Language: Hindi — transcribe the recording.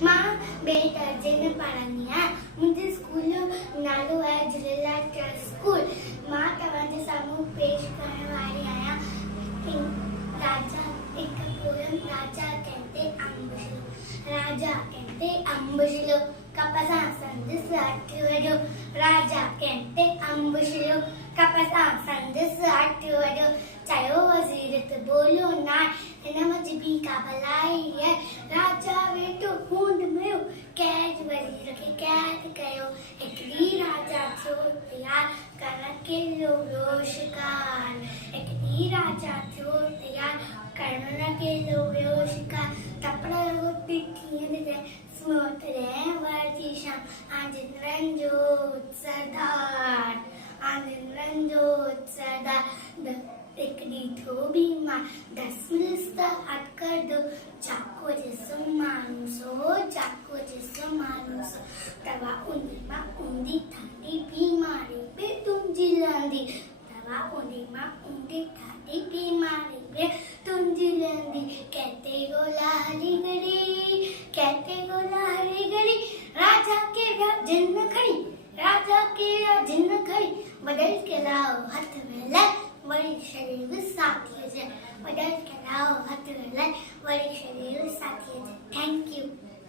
मां बे दर्जे में पढ़ंदी आहियां। मुंहिंजे स्कूल जो नालो आहे झूलेलाल ट्रस्ट स्कूल। मां तव्हांजे साम्हूं पेश करण वारी आहियां राजा एक पोयम। राजा कहते अंब शिलो कपसां संदसि हथ वॼो। राजा कहते अंब शिलो कपसां संदसि हथ वॼो। चयो वज़ीर त बोलो ना हिन मजबी का भलाई है। राजा वेठो खूंड में कैद वज़ीर खे कैद कयो। हिकिड़ी राजा थियो तयार करण किलो ॿियो शिकार। हिकिड़ी राजा थियो तयार करण किलो ॿियो शिकार। तपड़ रोटी कीअं ॾिजे स्मोट रे वर्दी शाम आंजिंद्रन जो सरदार। आंजिंद्रन जो सरदार हिकिड़ी थियो बीमार 10 मिनट त हट कर दो। चाको जैसो मानूसो चाको जैसो मानूसो दवा उंदी मां उंदी ठाडी बीमारी पे तुंहिंजी लहंदी। दवा उंदी मां उंदी ठाडी बीमारी पे तुंहिंजी लहंदी। कहते गोला हरी घड़ी कहते गोला हरी घड़ी। राजा के जिन्न खड़ी राजा के जिन्न खड़ी। बदल के लाओ हथ में ले वरी शरीर साथी जे। बदल के लाओ हथ में ले वरी शरीर साथी जे। Thank you.